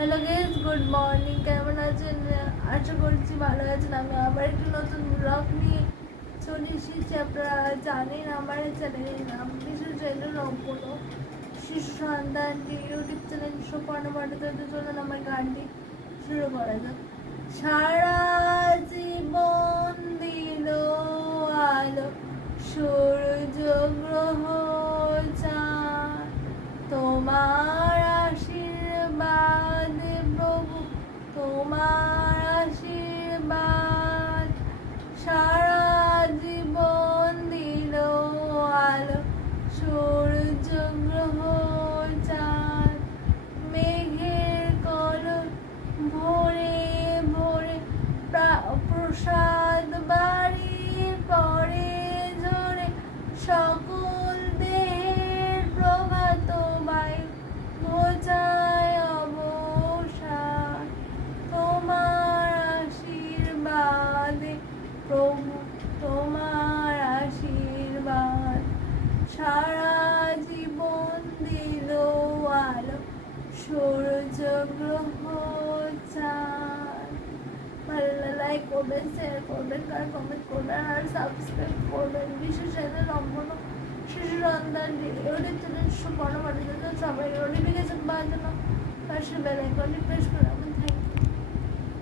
Hello guys, good morning. কেমন আছেন? আশা করছি ভালো আছেন। আমি আবার একটি নতুন ব্লগ নিয়ে চলে এসেছি। আপনারা জানেন আমার চ্যানেলের নাম বিশু চ্যানেল সম্পূর্ণ শিশু সন্তান ইউটিউব চ্যানেল সুপর্ণ ভট্টাচার্য। চলুন আমার গানটি শুরু করা যাক। সারা জীবন দিল আলো সূর্য গ্রহ চাঁদ, তোমার আশীর্বাদ প্রভু, তোমার আশীর্বাদ। সারা জীবন দিল আলো সূর্য গ্রহ চাঁদ, মেঘের কলর ভোরে ভোরে প্রসাদ বাড়ির পরে ঝরে, সকল দেহের প্রভাত বায়ু ঘোচায় অবসাদ। তোমার আশীর্বাদে প্রভু, তোমার আশীর্বাদ। সারা জীবন দিল আলো সূর্য গ্রহ চাঁদ। ভালো লাইক করবেন, শেয়ার করবেন, কমেন্ট করবেন আর সাবস্ক্রাইব করবেন। বিশেষ চ্যানেল সম্পূর্ণ শিশু সন্তান ইউটিউব চ্যানেল সুপর্ণ ভট্টাচার্য। সবাই নোটিফিকেশন পাওয়ার জন্য পাশে বেল আইকনটি প্রেস করে রাখবেন। Thank you.